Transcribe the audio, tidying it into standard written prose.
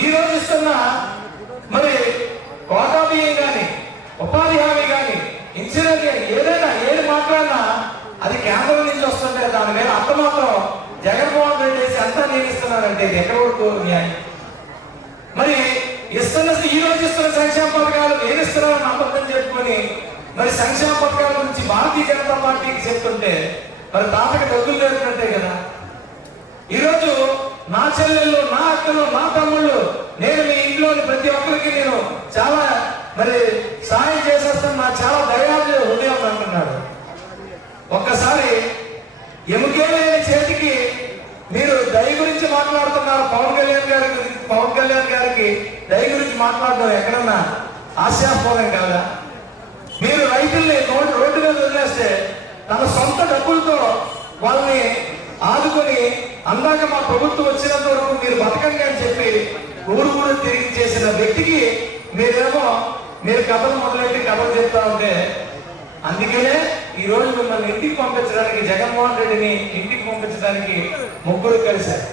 ఈ రోజు ఇస్తున్న మరి కోటా బియ్యం కానీ, ఉపాధి హామీ కానీ, ఇన్సూరెన్స్ ఏదైనా ఏది మాట్లాడినా అది కేంద్రం నుంచి వస్తుంటే దాని మీద అంత మాత్రం జగన్మోహన్ రెడ్డి వేసి అంతా నేను ఇస్తున్నానంటే ఇది ఎక్కడ వరకు న్యాయం? మరి ఇస్తున్న ఈ రోజు ఇస్తున్న సంక్షేమ పథకాలు నేను ఇస్తున్నానని అబద్ధం చెప్పుకొని మరి సంక్షేమ పథకాల గురించి భారతీయ జనతా పార్టీకి చెప్తుంటే మరి తాతకి డబ్బులు లేకున్నట్టే కదా. ఈరోజు నా చెల్లెళ్ళు, నా అక్కలు, నా తమ్ముళ్ళు, నేను మీ ఇంట్లోని ప్రతి ఒక్కరికి నేను చాలా మరి సాయం చేసేస్తాను, నాకు చాలా దయాలు హృదయం అంటున్నాడు. ఒక్కసారి ఎముకే లేని చేతికి మీరు దయ గురించి మాట్లాడుతున్నారు. పవన్ కళ్యాణ్ గారికి దయ గురించి మాట్లాడడం ఎక్కడన్నా హాస్యాస్పదం కాదా? మీరు రైతుల్ని రోడ్డు మీద వదిలేస్తే తన సొంత డబ్బులతో వాళ్ళని ఆదుకొని అందాక మా ప్రభుత్వం వచ్చినంత వరకు మీరు బతకండి అని చెప్పి ఊరు కూడా తిరిగి చేసిన వ్యక్తికి మీరు కథలు మొదలెట్టి కథలు చెప్తా ఉంటే, అందుకనే ఈ రోజు మిమ్మల్ని ఇంటికి పంపించడానికి, జగన్మోహన్ రెడ్డిని ఇంటికి పంపించడానికి ముగ్గురు కలిశారు.